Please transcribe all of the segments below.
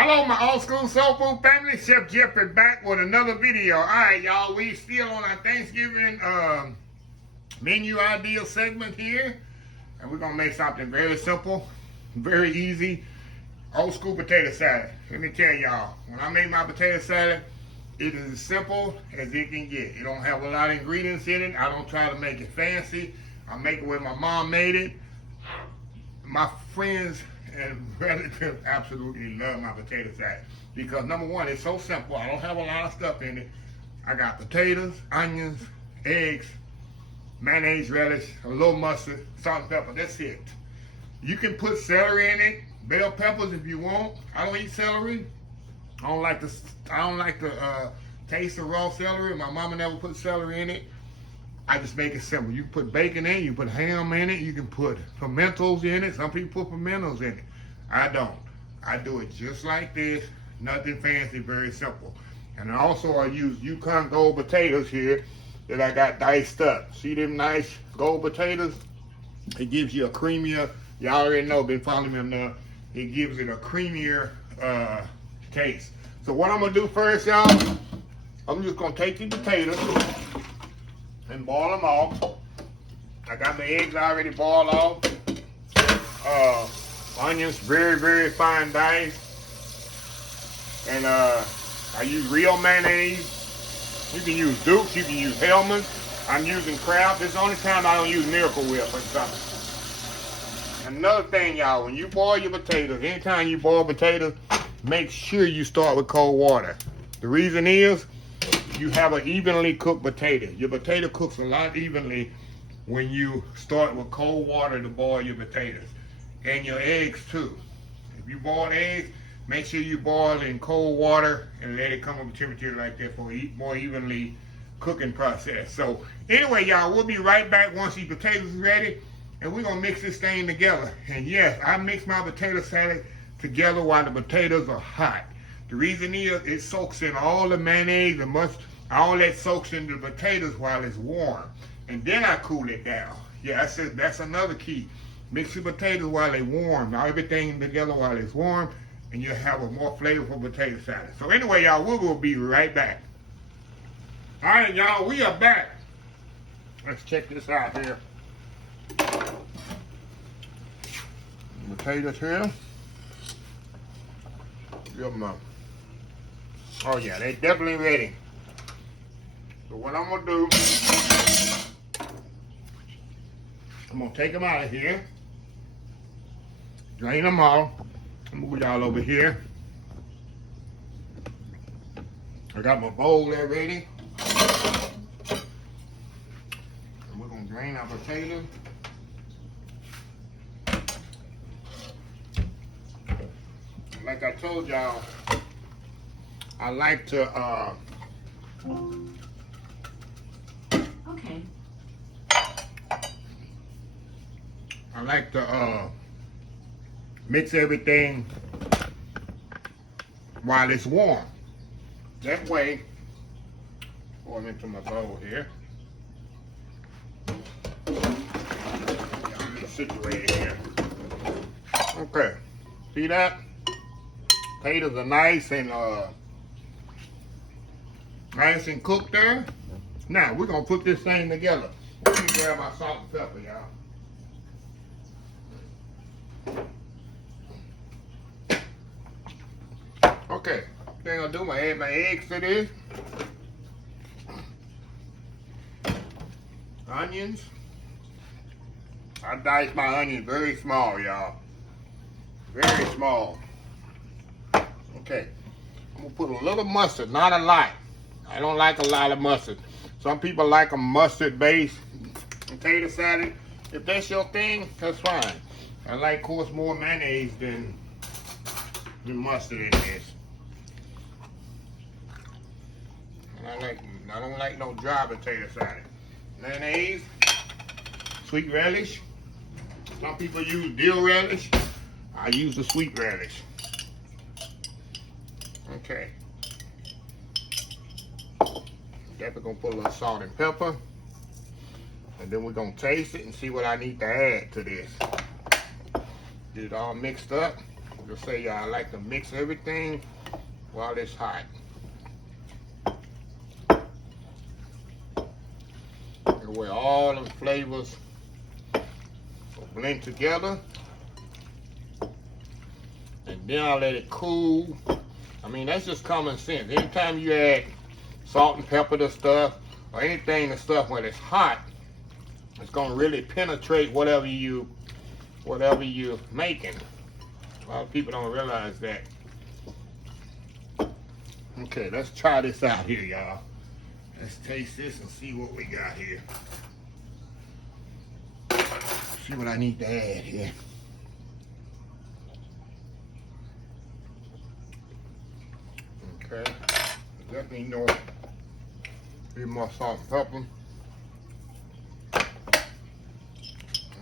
Hello, my old school soul food family. Chef Jeffrey back with another video. All right, y'all. We still on our Thanksgiving menu idea segment here, and we're gonna make something very simple, very easy. Old school potato salad. Let me tell y'all, when I make my potato salad, it is as simple as it can get. It don't have a lot of ingredients in it. I don't try to make it fancy. I make it where my mom made it. My friends and relatives absolutely love my potato salad because number one, it's so simple. I don't have a lot of stuff in it. I got potatoes, onions, eggs, mayonnaise, relish, a little mustard, salt and pepper. That's it. You can put celery in it, bell peppers if you want. I don't eat celery. I don't like the taste of raw celery. My mama never put celery in it. I just make it simple. You can put bacon in it, you put ham in it, you can put pimentos in it. Some people put pimentos in it. I don't. I do it just like this. Nothing fancy, very simple. And also I use Yukon gold potatoes here that I got diced up. See them nice gold potatoes? It gives you a creamier, you already know, been following me enough. It gives it a creamier taste. So what I'm gonna do first, y'all, I'm just gonna take the potatoes and boil them off. I got my eggs already boiled off. Onions, very, very fine diced. And I use real mayonnaise. You can use Duke's, you can use Hellman's. I'm using Kraft. This is the only time I don't use Miracle Whip for something. Another thing, y'all, when you boil your potatoes, anytime you boil potatoes, make sure you start with cold water. The reason is, you have an evenly cooked potato. Your potato cooks a lot evenly when you start with cold water to boil your potatoes. And your eggs too. If you boil eggs, make sure you boil in cold water and let it come up to temperature like that for a more evenly cooking process. So anyway, y'all, we'll be right back once these potatoes are ready, and we're gonna mix this thing together. And yes, I mix my potato salad together while the potatoes are hot. The reason is it soaks in all the mayonnaise and mustard. All that soaks into the potatoes while it's warm. And then I cool it down. Yeah, that's another key. Mix your potatoes while they're warm. Now everything together while it's warm, and you'll have a more flavorful potato salad. So anyway, y'all, we will be right back. All right, y'all, we are back. Let's check this out here. Potatoes here. Give them up. Oh yeah, they're definitely ready. So what I'm gonna do, I'm gonna take them out of here, drain them off, move y'all over here. I got my bowl there ready. And we're gonna drain our potatoes. Like I told y'all, I like to Okay. I like to mix everything while it's warm. That way, pour them into my bowl here. Got me situated here. Okay, see that? Potatoes are nice and cooked there. Now we're gonna put this thing together. Let me grab my salt and pepper, y'all. Okay, thing I'll do, I add my eggs to this. Onions. I dice my onions very small, y'all. Very small. Okay, I'm gonna put a little mustard, not a lot. I don't like a lot of mustard. Some people like a mustard-based potato salad. If that's your thing, that's fine. I like, of course, more mayonnaise than mustard in this. And I don't like no dry potato salad. Mayonnaise, sweet relish. Some people use dill relish. I use the sweet relish. Okay. Definitely gonna put a little salt and pepper. And then we're gonna taste it and see what I need to add to this. Get it all mixed up. Just say y'all, I like to mix everything while it's hot. That way all them flavors will blend together. And then I'll let it cool. I mean, that's just common sense. Anytime you add salt and pepper to stuff, or anything to stuff when it's hot, it's gonna really penetrate whatever you're making. A lot of people don't realize that. Okay, let's try this out here, y'all. Let's taste this and see what we got here. See what I need to add here. Okay, definitely know a little more salt and pepper.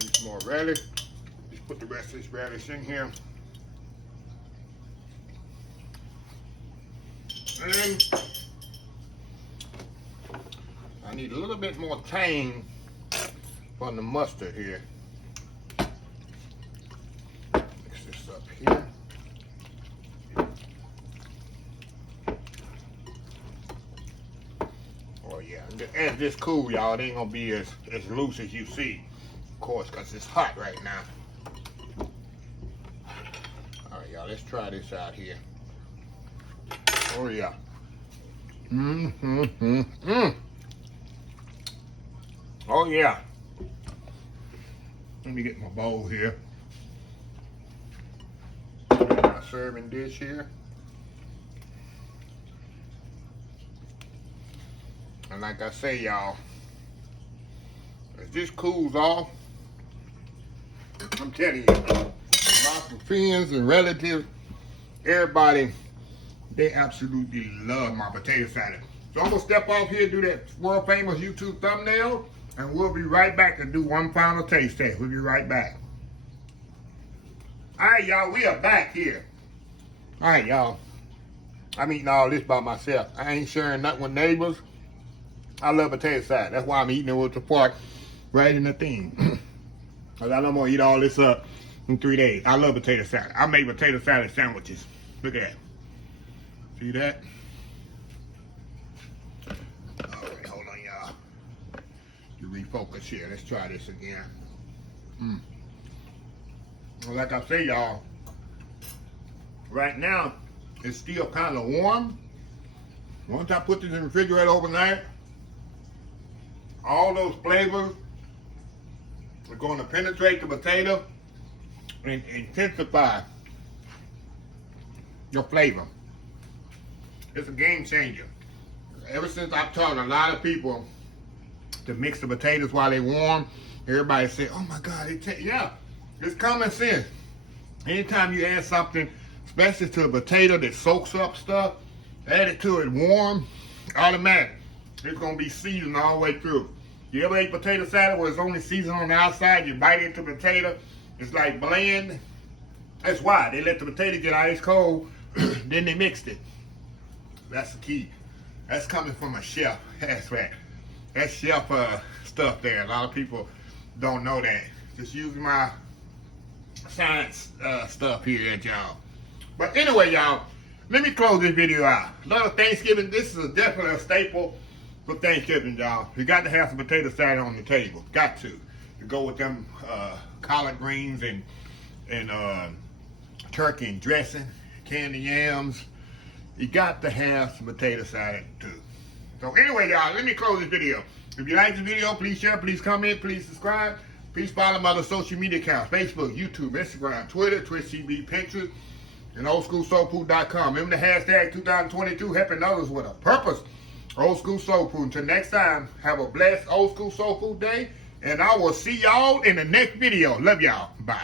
Need some more relish. Just put the rest of this relish in here. And I need a little bit more tang from the mustard here. Mix this up here. Oh yeah, as this cool, y'all, it ain't gonna be as loose as you see, of course, because it's hot right now. All right, y'all, let's try this out here. Oh yeah. Oh yeah. Let me get my bowl here. My serving dish here. And like I say, y'all, as this cools off, I'm telling you, my friends and relatives, everybody, they absolutely love my potato salad. So I'm gonna step off here, do that world famous YouTube thumbnail, and we'll be right back and do one final taste test. We'll be right back. All right, y'all, we are back here. All right, y'all, I'm eating all this by myself. I ain't sharing nothing with neighbors. I love potato salad. That's why I'm eating it with the fork right in the thing. Cause I don't want to eat all this up in 3 days. I love potato salad. I make potato salad sandwiches. Look at that. See that? All right, hold on, y'all. To refocus here. Let's try this again. Well, like I say, y'all, right now it's still kind of warm. Once I put this in the refrigerator overnight, all those flavors are going to penetrate the potato and intensify your flavor. It's a game changer. Ever since I've taught a lot of people to mix the potatoes while they're warm, everybody say, oh my God, yeah, it's common sense. Anytime you add something, especially to a potato that soaks up stuff, add it to it warm, automatic. It's gonna be seasoned all the way through. You ever ate potato salad where it's only seasoned on the outside, you bite into the potato, it's like bland? That's why. They let the potato get ice cold, then they mixed it. That's the key. That's coming from a chef. That's right. That's chef stuff there. A lot of people don't know that. Just using my science stuff here at y'all. But anyway, y'all, let me close this video out. Love Thanksgiving. This is definitely a staple for Thanksgiving, y'all. You got to have some potato salad on the table. Got to go with them collard greens and turkey and dressing, candy yams. You got to have some potato salad too. So anyway, y'all, let me close this video. If you like the video, please share, please comment, please subscribe. Please follow my other social media accounts: Facebook, YouTube, Instagram, Twitter, Twitch TV, Pinterest, and oldschoolsoulfood.com. Remember the hashtag 2022, helping others with a purpose. Old School Soul Food. Until next time, have a blessed Old School Soul Food day, and I will see y'all in the next video. Love y'all. Bye.